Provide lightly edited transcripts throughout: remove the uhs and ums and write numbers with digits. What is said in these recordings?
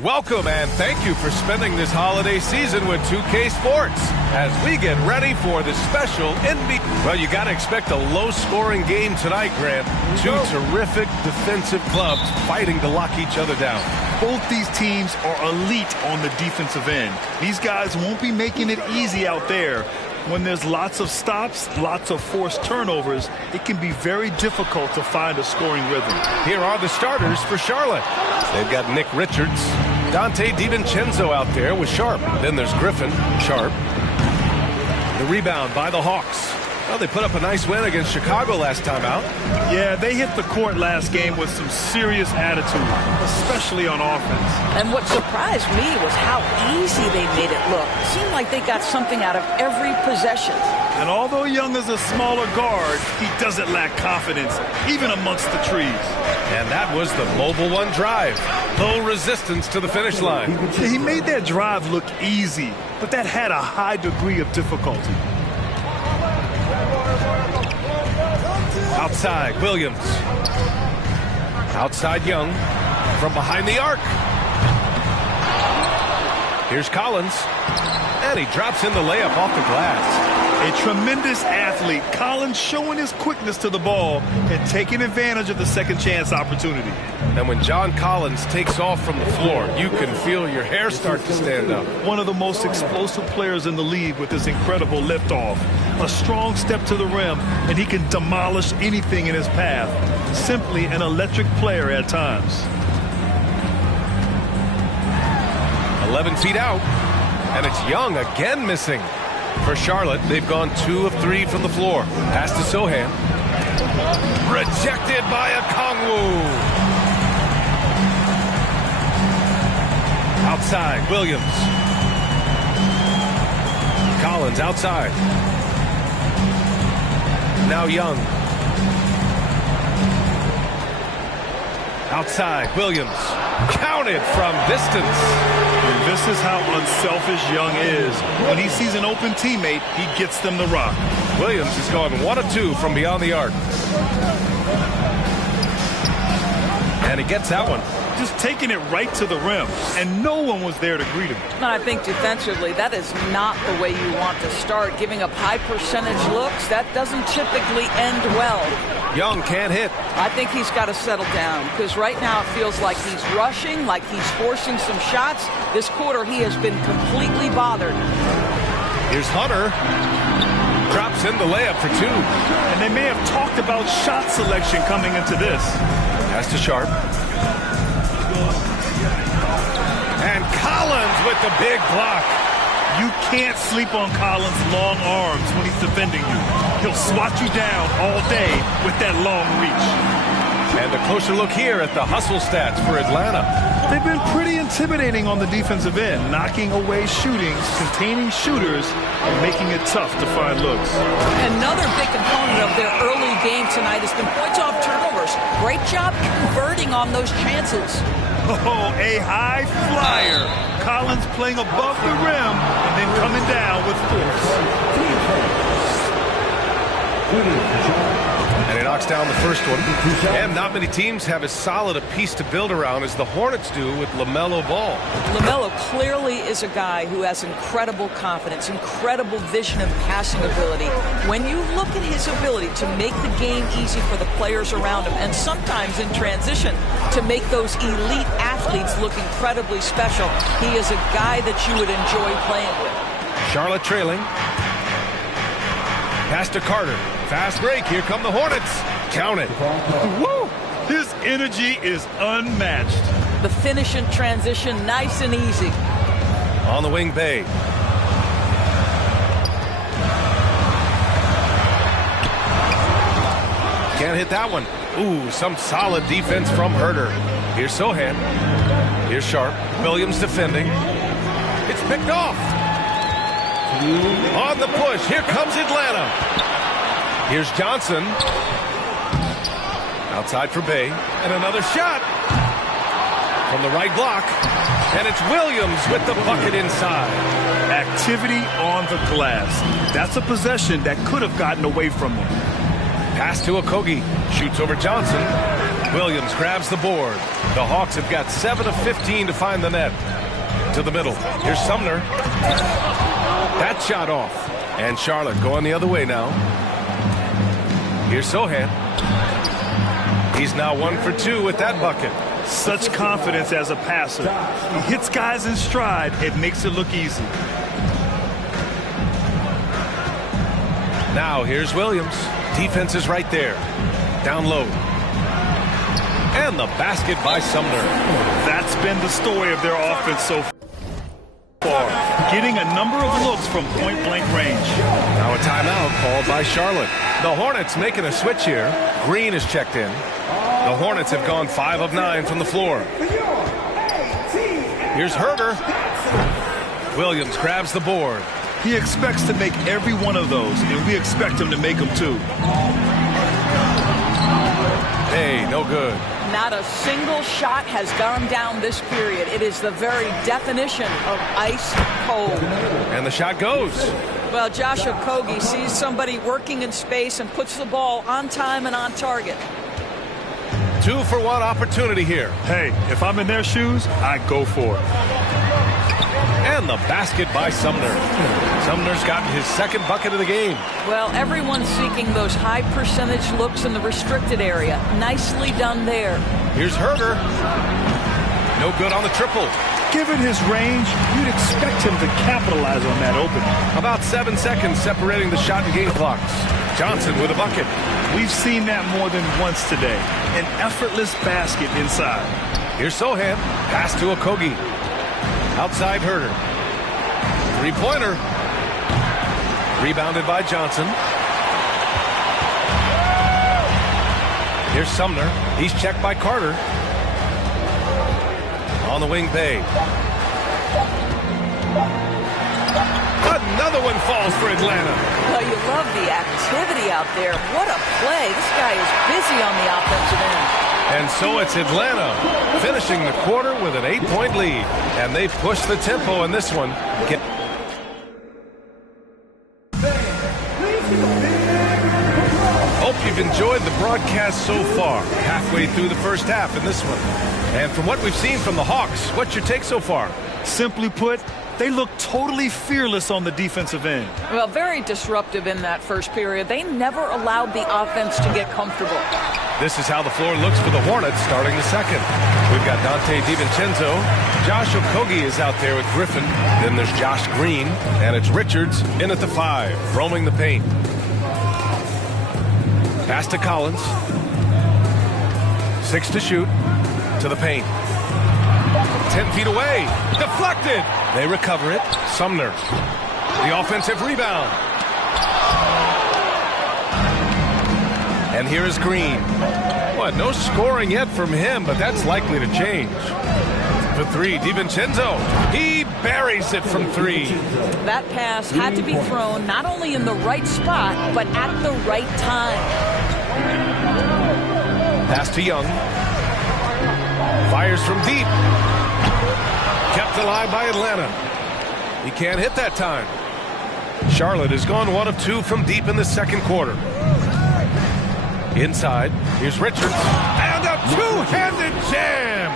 Welcome and thank you for spending this holiday season with 2K Sports as we get ready for the special NBA. Well, you got to expect a low-scoring game tonight, Grant. Two terrific defensive clubs fighting to lock each other down. Both these teams are elite on the defensive end. These guys won't be making it easy out there. When there's lots of stops, lots of forced turnovers, it can be very difficult to find a scoring rhythm. Here are the starters for Charlotte. They've got Nick Richards, Dante DiVincenzo out there with Sharp. Then there's Griffin, Sharp. The rebound by the Hawks. Well, they put up a nice win against Chicago last time out. Yeah, they hit the court last game with some serious attitude, especially on offense. And what surprised me was how easy they made it look. It seemed like they got something out of every possession. And although Young is a smaller guard, he doesn't lack confidence, even amongst the trees. And that was the Mobile One drive. Low resistance to the finish line. He made that drive look easy, but that had a high degree of difficulty. Outside, Williams. Outside, Young. From behind the arc. Here's Collins. And he drops in the layup off the glass. A tremendous athlete. Collins showing his quickness to the ball and taking advantage of the second chance opportunity. And when John Collins takes off from the floor, you can feel your hair start to stand up. One of the most explosive players in the league with this incredible liftoff. A strong step to the rim, and he can demolish anything in his path. Simply an electric player at times. 11 feet out, and it's Young again missing. For Charlotte, they've gone 2 of 3 from the floor. Pass to Sohan. Rejected by Okongwu. Outside, Williams. Collins outside. Now Young. Outside, Williams. Counted from distance. And this is how unselfish Young is. When he sees an open teammate, he gets them the rock. Williams has gone 1 of 2 from beyond the arc. And he gets that one. Just taking it right to the rim, and no one was there to greet him. And I think defensively, that is not the way you want to start. Giving up high percentage looks, that doesn't typically end well. Young can't hit. I think he's got to settle down because right now it feels like he's rushing, like he's forcing some shots. This quarter, he has been completely bothered. Here's Hunter. Drops in the layup for 2. And they may have talked about shot selection coming into this. Pass to Sharp. And Collins with the big block. You can't sleep on Collins' long arms when he's defending you. He'll swat you down all day with that long reach. And a closer look here at the hustle stats for Atlanta. They've been pretty intimidating on the defensive end, knocking away shootings, containing shooters, and making it tough to find looks. Another big component of their early game tonight has been points off turnovers. Great job converting on those chances. Oh, a high flyer. Collins playing above the rim and then coming down with force. And he knocks down the first one. And not many teams have as solid a piece to build around as the Hornets do with LaMelo Ball. LaMelo clearly is a guy who has incredible confidence, incredible vision and passing ability. When you look at his ability to make the game easy for the players around him, and sometimes in transition to make those elite athletes look incredibly special, he is a guy that you would enjoy playing with. Charlotte trailing. Pass to Carter. Fast break. Here come the Hornets. Count it. Woo! His energy is unmatched. The finish in transition, nice and easy. On the wing, Bay. Can't hit that one. Ooh, some solid defense from Herter. Here's Sohan. Here's Sharp. Williams defending. It's picked off. On the push. Here comes Atlanta. Here's Johnson. Outside for Bay. And another shot. From the right block. And it's Williams with the bucket inside. Activity on the glass. That's a possession that could have gotten away from him. Pass to Okogie. Shoots over Johnson. Williams grabs the board. The Hawks have got 7 of 15 to find the net. To the middle. Here's Sumner. That shot off. And Charlotte going the other way now. Here's Sohan. He's now 1 for 2 with that bucket. Such confidence as a passer. He hits guys in stride. It makes it look easy. Now here's Williams. Defense is right there. Down low. And the basket by Sumner. That's been the story of their offense so far. Getting a number of looks from point-blank range. Now a timeout called by Charlotte. The Hornets making a switch here. Green is checked in. The Hornets have gone 5 of 9 from the floor. Here's Herder. Williams grabs the board. He expects to make every one of those, and we expect him to make them too. Hey, no good. Not a single shot has gone down this period. It is the very definition of ice cold. And the shot goes. Well, Josh Okogie sees somebody working in space and puts the ball on time and on target. 2 for 1 opportunity here. Hey, if I'm in their shoes, I go for it. And the basket by Sumner. Sumner's gotten his second bucket of the game. Well, everyone's seeking those high percentage looks in the restricted area. Nicely done there. Here's Herder. No good on the triple. Given his range, you'd expect him to capitalize on that opening. About 7 seconds separating the shot and game clocks. Johnson with a bucket. We've seen that more than once today. An effortless basket inside. Here's Sohan. Pass to Okogie. Outside Herder. Three-pointer. Rebounded by Johnson. Here's Sumner. He's checked by Carter. On the wing, Bay. Another one falls for Atlanta. Well, you love the activity out there. What a play. This guy is busy on the offensive end. And so it's Atlanta finishing the quarter with an 8-point lead. And they've pushed the tempo in this one. Hope you've enjoyed the broadcast so far. Halfway through the first half in this one. And from what we've seen from the Hawks, what's your take so far? Simply put, they look totally fearless on the defensive end. Well, very disruptive in that first period. They never allowed the offense to get comfortable. This is how the floor looks for the Hornets starting the second. We've got Dante DiVincenzo. Josh Okogie is out there with Griffin. Then there's Josh Green. And it's Richards in at the 5, roaming the paint. Pass to Collins. 6 to shoot. To the paint. 10 feet away. Deflected. They recover it. Sumner. The offensive rebound. And here is Green. What? No scoring yet from him, but that's likely to change. For 3, DiVincenzo. He buries it from 3. That pass had to be thrown not only in the right spot, but at the right time. Pass to Young. Fires from deep. Kept alive by Atlanta. He can't hit that time. Charlotte has gone 1 of 2 from deep in the second quarter. Inside, here's Richards. And a two-handed jam!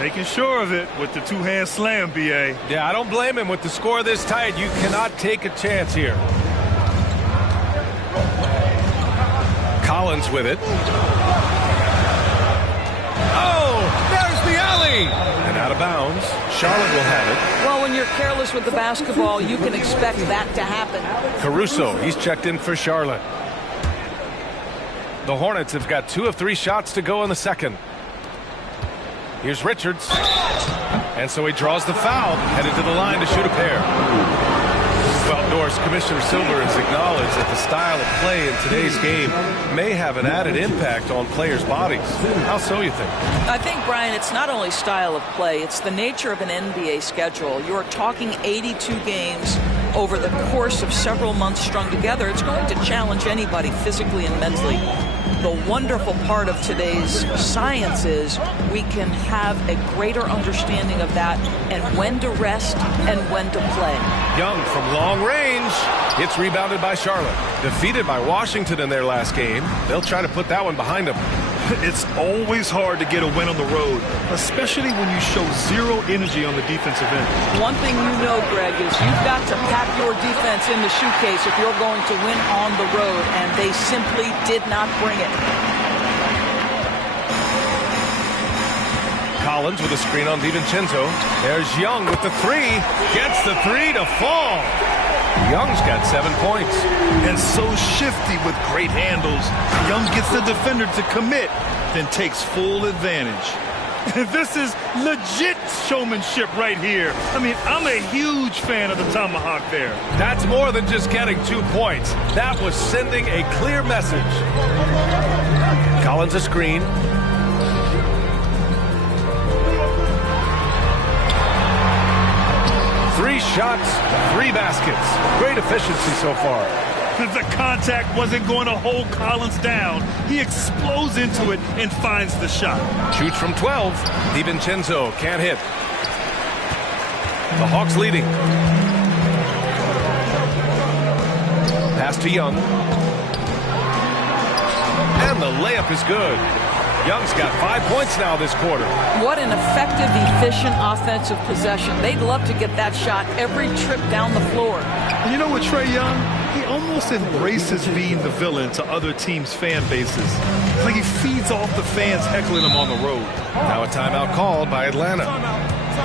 Making sure of it with the two-hand slam, B.A. Yeah, I don't blame him. With the score this tight, you cannot take a chance here. Collins with it. Oh, there's the alley! And out of bounds. Charlotte will have it. Well, when you're careless with the basketball, you can expect that to happen. Caruso, he's checked in for Charlotte. The Hornets have got 2 of 3 shots to go in the second. Here's Richards. And so he draws the foul, headed to the line to shoot a pair. Well, Norris, Commissioner Silver has acknowledged that the style of play in today's game may have an added impact on players' bodies. How so, you think? I think, Brian, it's not only style of play, it's the nature of an NBA schedule. You're talking 82 games over the course of several months strung together. It's going to challenge anybody physically and mentally. The wonderful part of today's science is we can have a greater understanding of that and when to rest and when to play. Young from long range. It's rebounded by Charlotte. Defeated by Washington in their last game. They'll try to put that one behind them. It's always hard to get a win on the road, especially when you show zero energy on the defensive end. One thing you know, Greg, is you've got to pack your defense in the shoe-case if you're going to win on the road, and they simply did not bring it. Collins with a screen on DiVincenzo. There's Young with the three. Gets the three to fall. Young's got 7 points. And so shifty with great handles. Young gets the defender to commit, then takes full advantage. This is legit showmanship right here. I mean, I'm a huge fan of the tomahawk there. That's more than just getting 2 points. That was sending a clear message. Collins a screen. Three shots, 3 baskets. Great efficiency so far. The contact wasn't going to hold Collins down. He explodes into it and finds the shot. Shoots from 12. DiVincenzo can't hit. The Hawks leading. Pass to Young. And the layup is good. Young's got 5 points now this quarter. What an effective, efficient offensive possession. They'd love to get that shot every trip down the floor. And you know what, Trae Young? He almost embraces being the villain to other teams' fan bases. It's like he feeds off the fans heckling him on the road. Now a timeout called by Atlanta.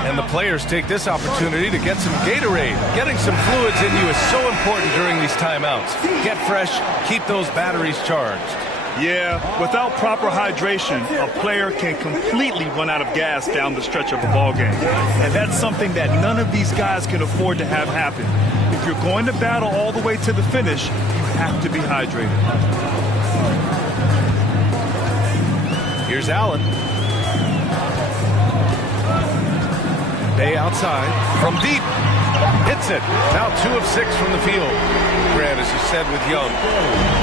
And the players take this opportunity to get some Gatorade. Getting some fluids in you is so important during these timeouts. Get fresh, keep those batteries charged. Yeah, without proper hydration, a player can completely run out of gas down the stretch of a ball game. And that's something that none of these guys can afford to have happen. If you're going to battle all the way to the finish, you have to be hydrated. Here's Allen. Bay outside from deep. Hits it. Now 2 of 6 from the field. Grant, as you said with Young,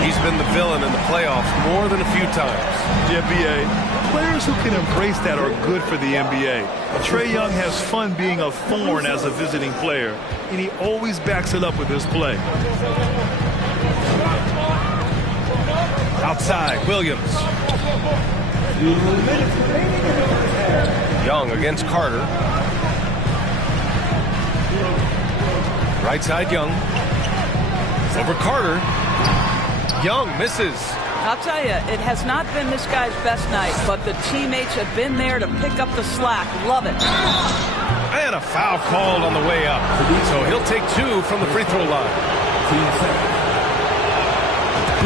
he's been the villain in the playoffs more than a few times. Yeah, B.A. Players who can embrace that are good for the NBA. Trae Young has fun being a thorn as a visiting player, and he always backs it up with his play. Outside, Williams. Young against Carter. Right side, Young. Over Carter. Young misses. I'll tell you, it has not been this guy's best night, but the teammates have been there to pick up the slack. Love it. And a foul called on the way up. So he'll take 2 from the free throw line.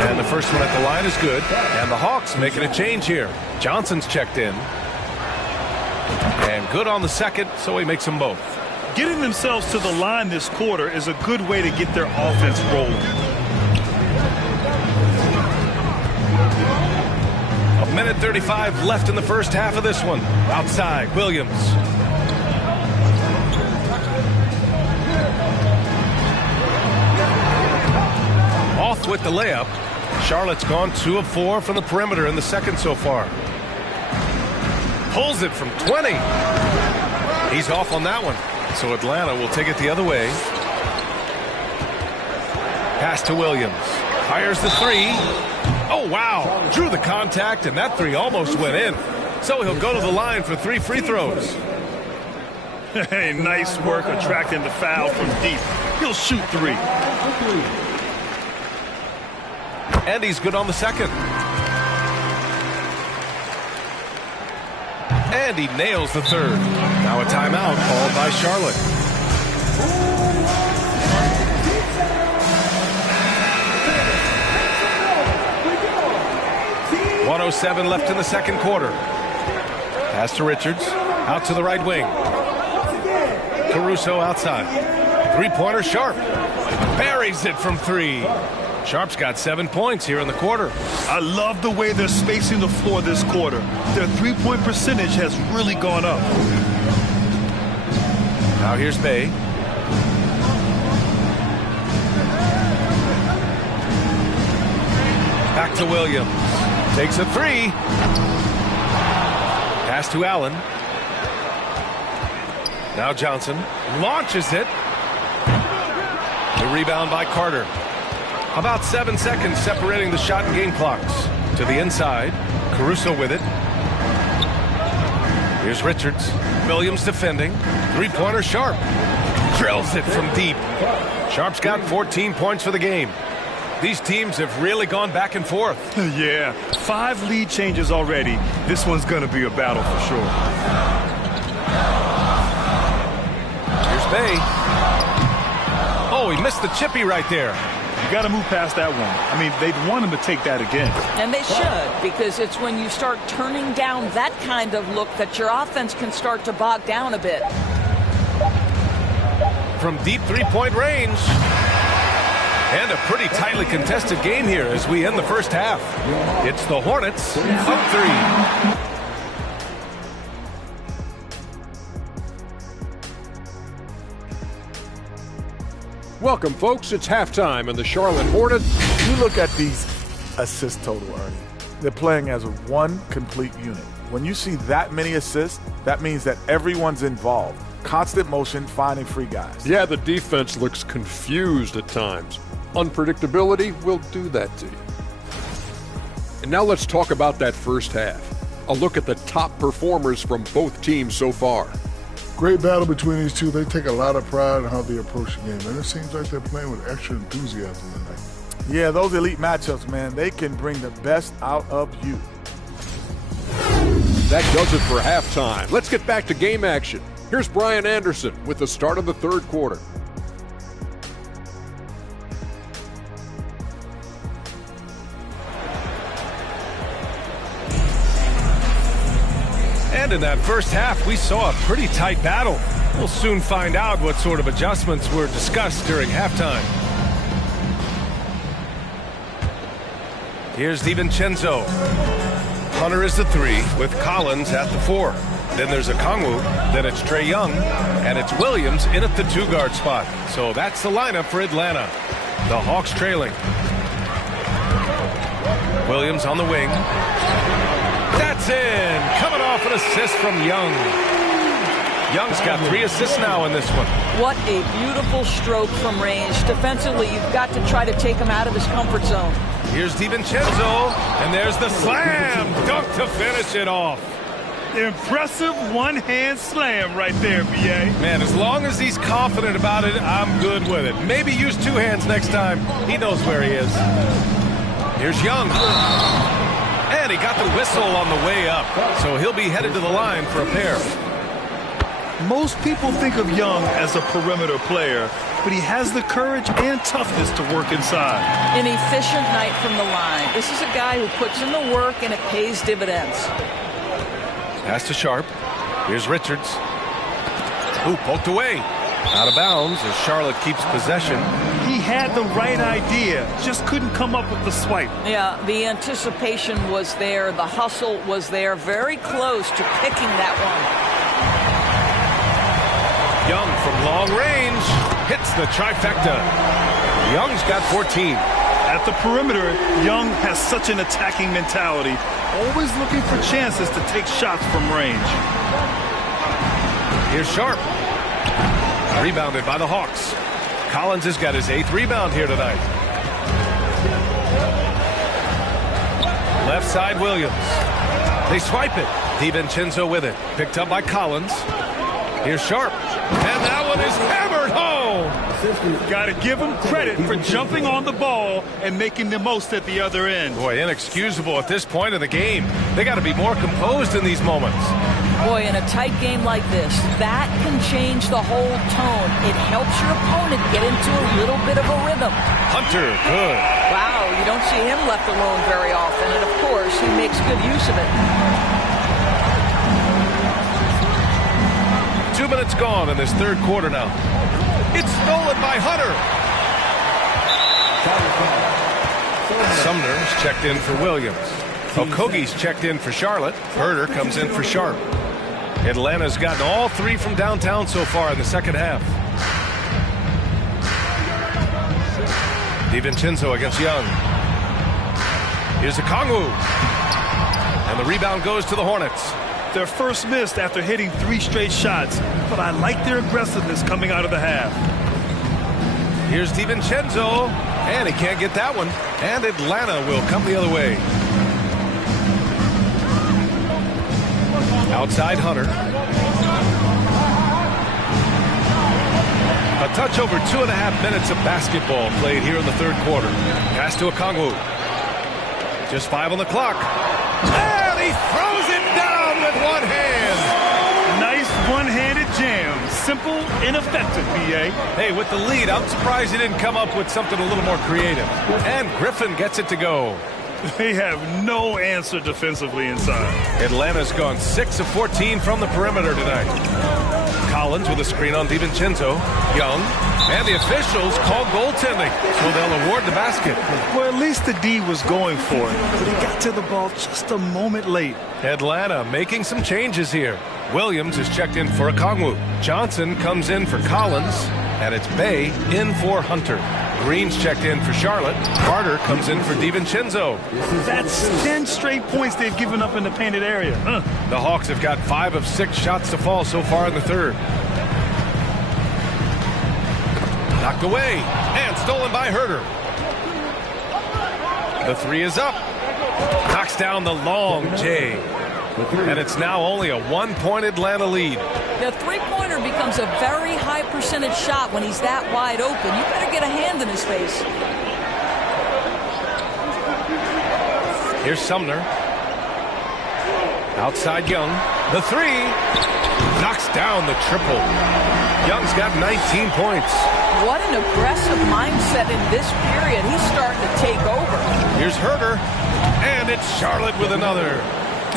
And the first one at the line is good. And the Hawks making a change here. Johnson's checked in. And good on the second, so he makes them both. Getting themselves to the line this quarter is a good way to get their offense rolling. A minute 35 left in the first half of this one. Outside, Williams. Off with the layup. Charlotte's gone 2 of 4 from the perimeter in the second so far. Pulls it from 20. He's off on that one. So Atlanta will take it the other way. Pass to Williams. Fires the 3. Oh, wow. Drew the contact, and that 3 almost went in. So he'll go to the line for 3 free throws. Hey, nice work attracting the foul from deep. He'll shoot 3. And he's good on the second. And he nails the third. Now a timeout called by Charlotte. .107 left in the second quarter. Pass to Richards. Out to the right wing. Caruso outside. Three-pointer Sharp. Buries it from 3. Sharp's got 7 points here in the quarter. I love the way they're spacing the floor this quarter. Their three-point percentage has really gone up. Now here's Bay. Back to Williams. Takes a 3. Pass to Allen. Now Johnson launches it. The rebound by Carter. About 7 seconds separating the shot and game clocks. To the inside. Caruso with it. Here's Richards. Williams defending. Three-pointer Sharp. Drills it from deep. Sharp's got 14 points for the game. These teams have really gone back and forth. Yeah, 5 lead changes already. This one's going to be a battle for sure. Here's Bay. Oh, he missed the chippy right there. You got to move past that one. I mean, they'd want him to take that again. And they should, because it's when you start turning down that kind of look that your offense can start to bog down a bit. From deep three-point range. And a pretty tightly contested game here as we end the first half. It's the Hornets up 3. Welcome, folks. It's halftime, and the Charlotte Hornets. You look at these assist total, Ernie. They're playing as one complete unit. When you see that many assists, that means that everyone's involved. Constant motion, finding free guys. Yeah, the defense looks confused at times. Unpredictability will do that to you. And now let's talk about that first half. A look at the top performers from both teams so far. Great battle between these two. They take a lot of pride in how they approach the game, and it seems like they're playing with extra enthusiasm tonight. Yeah, those elite matchups, man, they can bring the best out of you. That does it for halftime. Let's get back to game action. Here's Brian Anderson with the start of the third quarter. And in that first half, we saw a pretty tight battle. We'll soon find out what sort of adjustments were discussed during halftime. Here's DiVincenzo. Hunter is the 3 with Collins at the 4. Then there's Okongwu, then it's Trae Young, and it's Williams in at the 2-guard spot. So that's the lineup for Atlanta. The Hawks trailing. Williams on the wing. That's in! Coming off an assist from Young. Young's got 3 assists now in this one. What a beautiful stroke from range. Defensively, you've got to try to take him out of his comfort zone. Here's DiVincenzo, and there's the slam dunk to finish it off. Impressive one-hand slam right there, B.A. Man, as long as he's confident about it, I'm good with it. Maybe use 2 hands next time. He knows where he is. Here's Young. And he got the whistle on the way up, so he'll be headed to the line for a pair. Most people think of Young as a perimeter player, but he has the courage and toughness to work inside. An efficient night from the line. This is a guy who puts in the work, and it pays dividends. Pass to Sharp. Here's Richards. Ooh, poked away. Out of bounds as Charlotte keeps possession. He had the right idea, just couldn't come up with the swipe. Yeah, the anticipation was there. The hustle was there. Very close to picking that one. Young from long range hits the trifecta. Young's got 14. At the perimeter, Young has such an attacking mentality, always looking for chances to take shots from range. Here's Sharp. Rebounded by the Hawks. Collins has got his 8th rebound here tonight. Left side, Williams. They swipe it. DiVincenzo with it. Picked up by Collins. Here's Sharp. And that one is hammered home. Got to give him credit for jumping on the ball and making the most at the other end. Boy, inexcusable at this point of the game. They got to be more composed in these moments. Boy, in a tight game like this, that can change the whole tone. It helps your opponent get into a little bit of a rhythm. Hunter, good. Wow, you don't see him left alone very often, and of course, he makes good use of it. 2 minutes gone in this third quarter now. It's stolen by Hunter. Sumner's checked in for Williams. Okogie's checked in for Charlotte. Herder comes in for Sharp. Atlanta's gotten all 3 from downtown so far in the second half. DiVincenzo against Young. Here's Okongwu. And the rebound goes to the Hornets. Their first miss after hitting 3 straight shots, but I like their aggressiveness coming out of the half. Here's DiVincenzo, and he can't get that one. And Atlanta will come the other way. Outside Hunter. A touch over 2.5 minutes of basketball played here in the third quarter. Pass to Okongwu. Just 5 on the clock. And he throws it down with one hand. Nice one-handed jam. Simple and effective, B.A. Hey, with the lead, I'm surprised he didn't come up with something a little more creative. And Griffin gets it to go. They have no answer defensively inside. Atlanta's gone 6 of 14 from the perimeter tonight. Collins with a screen on DiVincenzo. Young. And the officials call goaltending, so they'll award the basket. Well, at least the D was going for it, but he got to the ball just a moment late. Atlanta making some changes here. Williams is checked in for Okongwu. Johnson comes in for Collins, and it's Bay in for Hunter. Green's checked in for Charlotte. Carter comes in for DiVincenzo. That's 10 straight points they've given up in the painted area. The Hawks have got 5 of 6 shots to fall so far in the third. Knocked away and stolen by Herter. The 3 is up. Knocks down the long J. And it's now only a 1-point Atlanta lead. The three-pointer becomes a very high percentage shot when he's that wide open. You better get a hand in his face. Here's Sumner. Outside Young. The 3 knocks down the triple. Young's got 19 points. What an aggressive mindset in this period. He's starting to take over. Here's Herter. And it's Charlotte with another.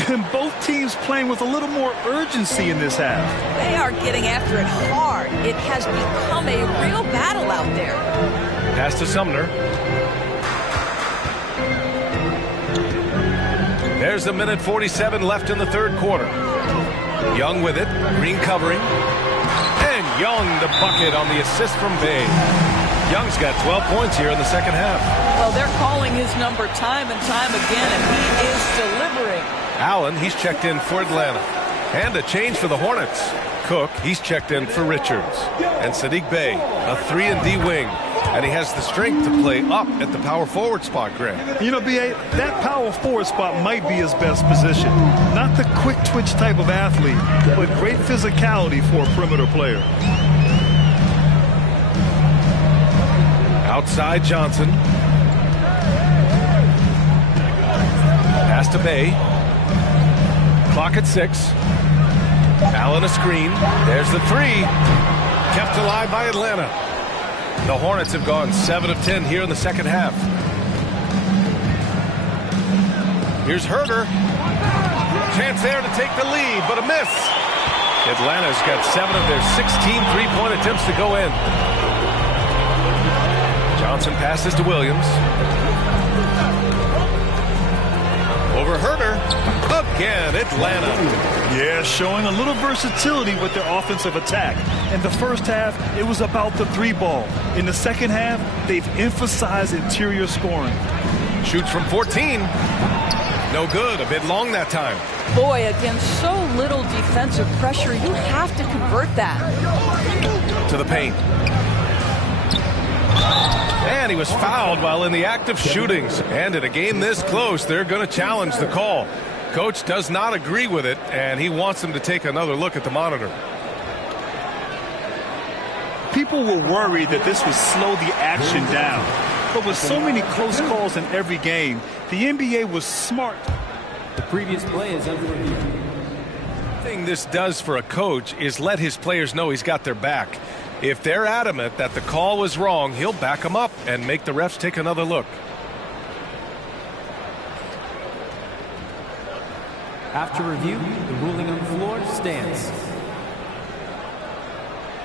And both teams playing with a little more urgency in this half. They are getting after it hard. It has become a real battle out there. Pass to Sumner. There's 1:47 left in the third quarter. Young with it. Green covering. And Young the bucket on the assist from Bay. Young's got 12 points here in the second half. Well, they're calling his number time and time again, and he is delivering. Allen, he's checked in for Atlanta. And a change for the Hornets. Cook, he's checked in for Richards. And Saddiq Bey, a 3-and-D wing. And he has the strength to play up at the power forward spot, Grant. You know, B.A., that power forward spot might be his best position. Not the quick twitch type of athlete, but great physicality for a perimeter player. Outside Johnson. Pass to Bay. Clock at 6. Allen a screen. There's the 3. Kept alive by Atlanta. The Hornets have gone 7 of 10 here in the second half. Here's Herter. Chance there to take the lead, but a miss. Atlanta's got 7 of their 16 three-point attempts to go in. Johnson passes to Williams. Over Herter. Again, Atlanta. Yeah, showing a little versatility with their offensive attack. In the first half, it was about the 3-ball. In the second half, they've emphasized interior scoring. Shoots from 14. No good. A bit long that time. Boy, against so little defensive pressure, you have to convert that. To the paint. And he was fouled while in the act of shooting. And in a game this close, they're going to challenge the call. Coach does not agree with it, and he wants him to take another look at the monitor. People were worried that this would slow the action down. But with so many close calls in every game, the NBA was smart. The previous play is under review. The thing this does for a coach is let his players know he's got their back. If they're adamant that the call was wrong, he'll back them up and make the refs take another look. After review, the ruling on the floor stands.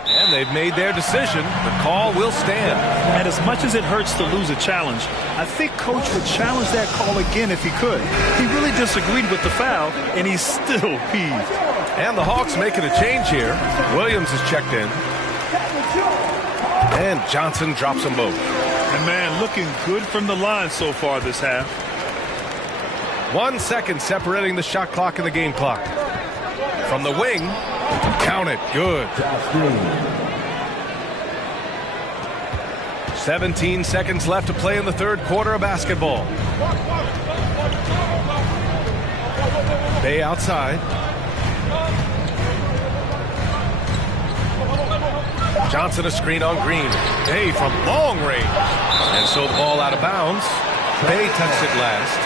And they've made their decision. The call will stand. And as much as it hurts to lose a challenge, I think Coach would challenge that call again if he could. He really disagreed with the foul, and he's still peeved. And the Hawks making a change here. Williams is checked in. And Johnson drops them both. And, man, looking good from the line so far this half. 1 second separating the shot clock and the game clock. From the wing, count it, good. 17 seconds left to play in the third quarter of basketball. Bay outside. Johnson a screen on Green. Bay from long range. And so the ball out of bounds. Bay touched it last.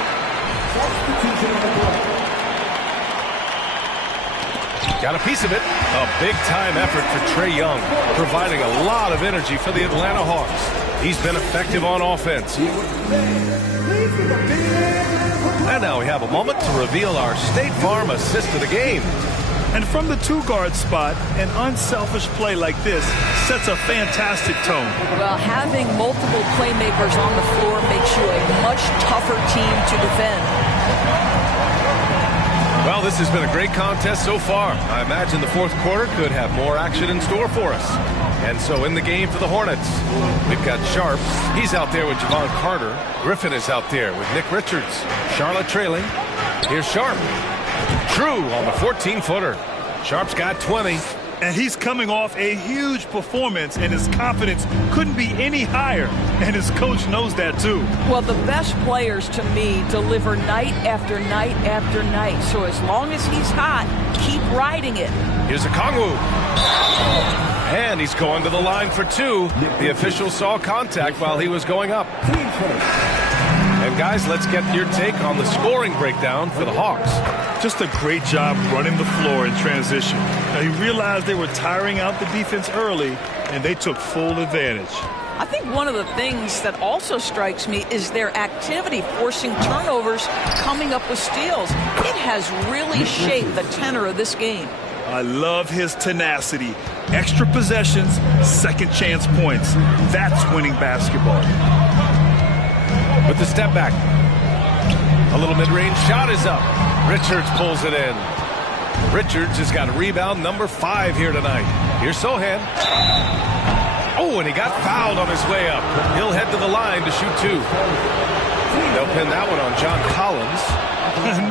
Got a piece of it. A big-time effort for Trae Young, providing a lot of energy for the Atlanta Hawks. He's been effective on offense. And now we have a moment to reveal our State Farm assist of the game. And from the two-guard spot, an unselfish play like this sets a fantastic tone. Well, having multiple playmakers on the floor makes you a much tougher team to defend. Well, this has been a great contest so far. I imagine the fourth quarter could have more action in store for us. And so in the game for the Hornets, we've got Sharp. He's out there with Javon Carter. Griffin is out there with Nick Richards. Charlotte trailing. Here's Sharp. True on the 14-footer. Sharp's got 20. And he's coming off a huge performance, and his confidence couldn't be any higher. And his coach knows that, too. Well, the best players, to me, deliver night after night after night. So as long as he's hot, keep riding it. Here's Okongwu. And he's going to the line for two. The official saw contact while he was going up. And, guys, let's get your take on the scoring breakdown for the Hawks. Just a great job running the floor in transition. Now, he realized they were tiring out the defense early, and they took full advantage. I think one of the things that also strikes me is their activity, forcing turnovers, coming up with steals. It has really shaped the tenor of this game. I love his tenacity. Extra possessions, second chance points. That's winning basketball. With the step back. A little mid-range shot is up. Richards pulls it in. Richards has got a rebound number 5 here tonight. Here's Sohan. Oh, and he got fouled on his way up. He'll head to the line to shoot 2. They'll pin that one on John Collins.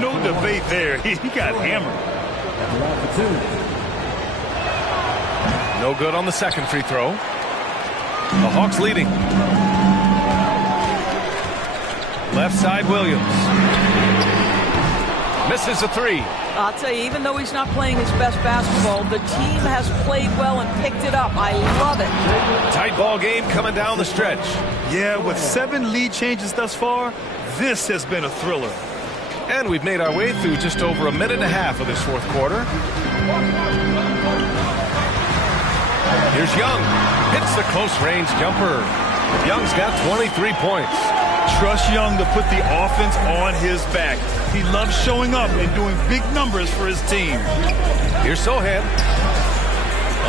No debate there. He got hammered. No good on the second free throw. The Hawks leading. Left side, Williams. Misses a 3. I'll tell you, even though he's not playing his best basketball, the team has played well and picked it up. I love it. Tight ball game coming down the stretch. Yeah, with 7 lead changes thus far, this has been a thriller. And we've made our way through just over a minute and a half of this fourth quarter. Here's Young. Hits the close range jumper. Young's got 23 points. Trust Young to put the offense on his back. He loves showing up and doing big numbers for his team. Here's Sohan.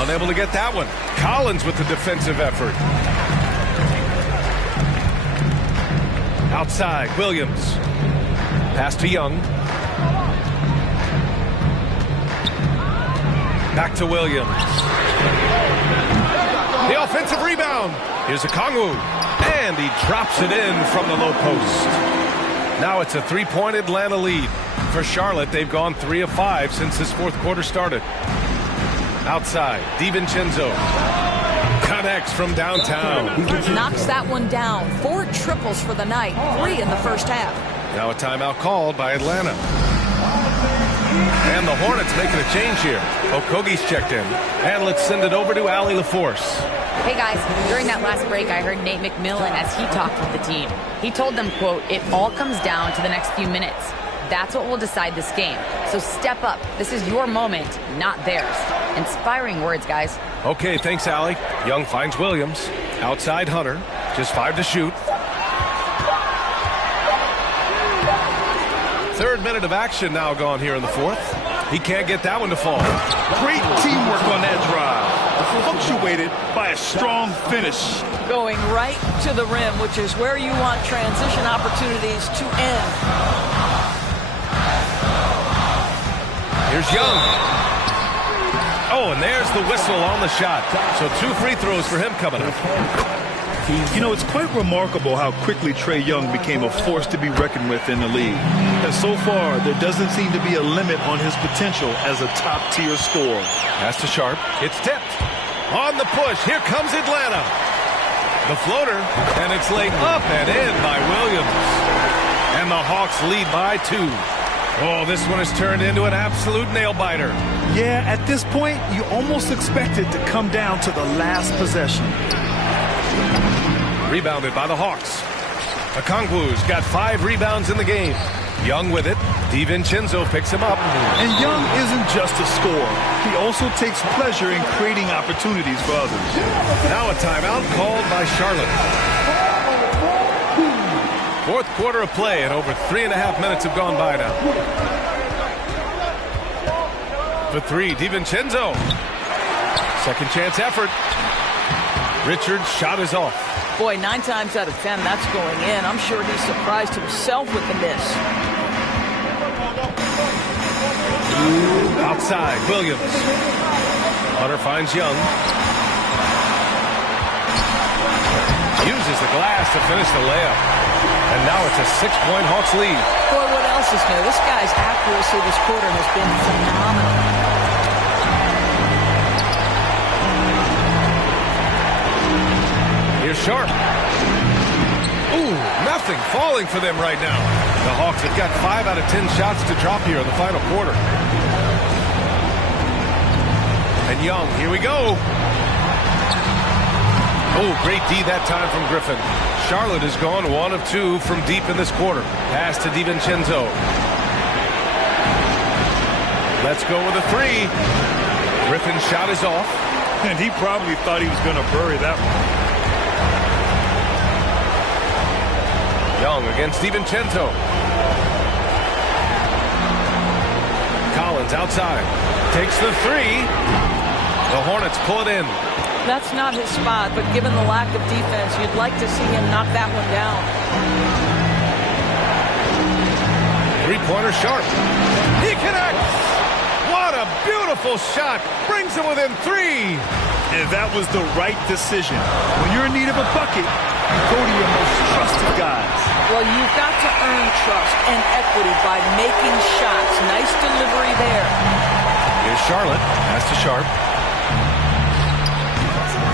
Unable to get that one. Collins with the defensive effort. Outside, Williams. Pass to Young. Back to Williams. The offensive rebound. Here's Okongwu. And he drops it in from the low post. Now it's a 3-point Atlanta lead. For Charlotte, they've gone 3 of 5 since this fourth quarter started. Outside, DiVincenzo. Connects from downtown. Knocks that one down. 4 triples for the night. 3 in the first half. Now a timeout called by Atlanta. And the Hornets making a change here. Okogie's checked in. And let's send it over to Allie LaForce. Hey guys, during that last break, I heard Nate McMillan as he talked with the team. He told them, quote, "It all comes down to the next few minutes. That's what will decide this game. So step up. This is your moment, not theirs." Inspiring words, guys. Okay, thanks, Allie. Young finds Williams. Outside Hunter. Just 5 to shoot. Third minute of action now gone here in the fourth. He can't get that one to fall. Great teamwork on that drive. Punctuated by a strong finish. Going right to the rim, which is where you want transition opportunities to end. Here's Young. Oh, and there's the whistle on the shot. So 2 free throws for him coming up. You know, it's quite remarkable how quickly Trae Young became a force to be reckoned with in the league. And so far, there doesn't seem to be a limit on his potential as a top-tier scorer. Pass to Sharp. It's tipped. On the push. Here comes Atlanta. The floater. And it's laid up and in by Williams. And the Hawks lead by 2. Oh, this one has turned into an absolute nail-biter. Yeah, at this point, you almost expect it to come down to the last possession. Rebounded by the Hawks. Okongwu's got 5 rebounds in the game. Young with it. DiVincenzo picks him up. And Young isn't just a scorer. He also takes pleasure in creating opportunities for others. Now a timeout called by Charlotte. Fourth quarter of play, and over 3.5 minutes have gone by now. For 3, DiVincenzo. Second chance effort. Richards' shot is off. Boy, 9 times out of 10, that's going in. I'm sure he's surprised himself with the miss. Outside, Williams. Hunter finds Young. Uses the glass to finish the layup. And now it's a 6-point Hawks lead. Boy, what else is new? This guy's accuracy this quarter has been phenomenal. Here's Sharp. Ooh, nothing falling for them right now. The Hawks have got 5 out of 10 shots to drop here in the final quarter. And Young, here we go. Oh, great D that time from Griffin. Charlotte has gone 1 of 2 from deep in this quarter. Pass to DiVincenzo. Let's go with a 3. Griffin's shot is off. And he probably thought he was going to bury that one. Young against DiVincenzo. Collins outside. Takes the 3. The Hornets pull it in. That's not his spot, but given the lack of defense, you'd like to see him knock that one down. 3-pointer Sharp. He connects! What a beautiful shot! Brings him within 3. And that was the right decision. When you're in need of a bucket, you go to your most trusted guys. Well, you've got to earn trust and equity by making shots. Nice delivery there. Here's Charlotte. Pass to Sharp.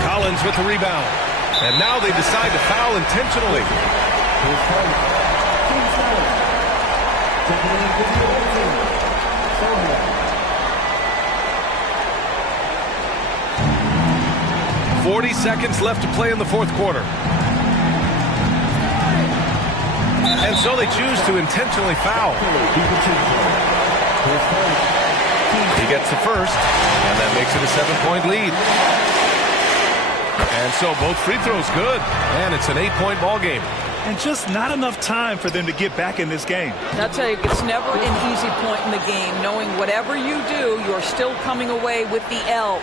Collins with the rebound. And now they decide to foul intentionally. 40 seconds left to play in the fourth quarter. And so they choose to intentionally foul. He gets the first, and that makes it a 7-point lead. And so both free throws good, and it's an 8-point ball game. And just not enough time for them to get back in this game. I'll tell you, it's never an easy point in the game, knowing whatever you do, you're still coming away with the L.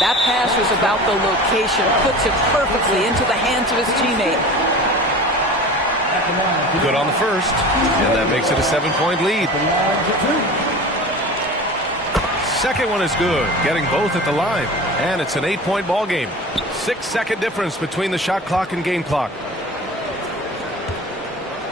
That pass was about the location, puts it perfectly into the hands of his teammate. Good on the first, and that makes it a 7-point lead. Second one is good, getting both at the line, and it's an 8-point ball game. 6-second difference between the shot clock and game clock.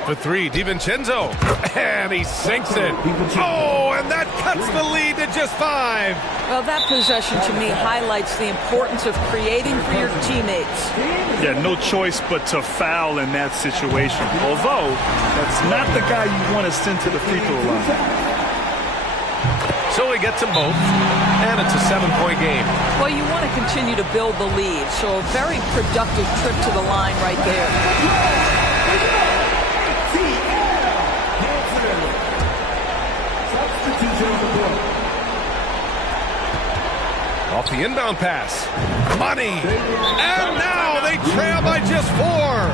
For 3, DiVincenzo, and he sinks it. Oh, and that cuts the lead to just 5. Well, that possession to me highlights the importance of creating for your teammates. Yeah, no choice but to foul in that situation. Although, that's not the guy you want to send to the free throw line. So he gets them both, and it's a 7-point game. Well, you want to continue to build the lead, so a very productive trip to the line right there. Off the inbound pass. Money. And now they trail by just 4.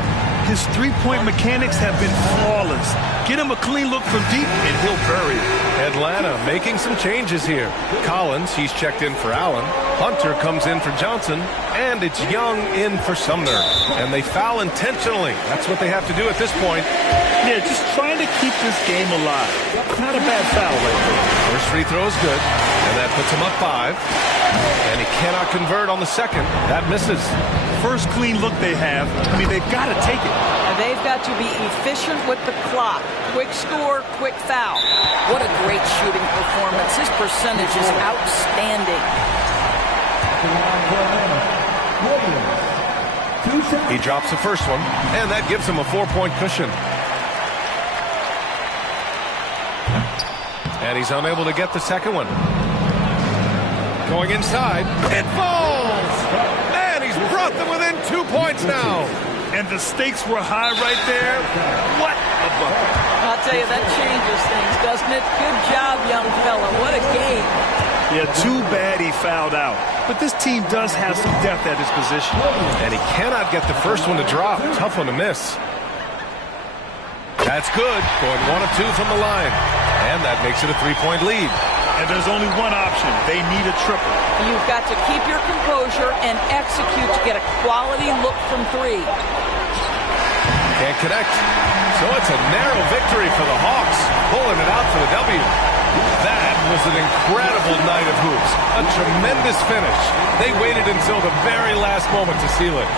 His three-point mechanics have been flawless. Get him a clean look from deep, and he'll bury it. Atlanta making some changes here. Collins, he's checked in for Allen. Hunter comes in for Johnson. And it's Young in for Sumner. And they foul intentionally. That's what they have to do at this point. Yeah, just trying to keep this game alive. Not a bad foul right there. First free throw is good. And that puts him up 5. And he cannot convert on the second. That misses. First clean look they have. I mean, they've got to take it. And they've got to be efficient with the clock. Quick score, quick foul. What a great shooting performance. His percentage is outstanding. He drops the first one, and that gives him a 4-point cushion. And he's unable to get the second one. Going inside. It falls! Man, he's brought them within 2 points now. And the stakes were high right there. What a bucket. I'll tell you, that changes things, doesn't it? Good job, young fella. What a game. Yeah, too bad he fouled out. But this team does have some depth at his position. And he cannot get the first one to drop. Tough one to miss. That's good. Going 1 of 2 from the line. And that makes it a 3-point lead. And there's only one option. They need a triple. You've got to keep your composure and execute to get a quality look from 3. Can't connect. So it's a narrow victory for the Hawks. Pulling it out for the W. That was an incredible night of hoops. A tremendous finish. They waited until the very last moment to seal it.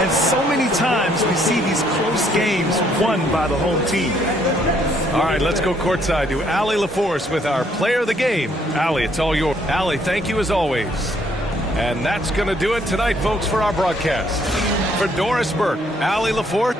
And so many times we see these close games won by the home team. All right, let's go courtside to Allie LaForce with our player of the game. Allie, it's all yours. Allie, thank you as always. And that's going to do it tonight, folks, for our broadcast. For Doris Burke, Allie LaForce.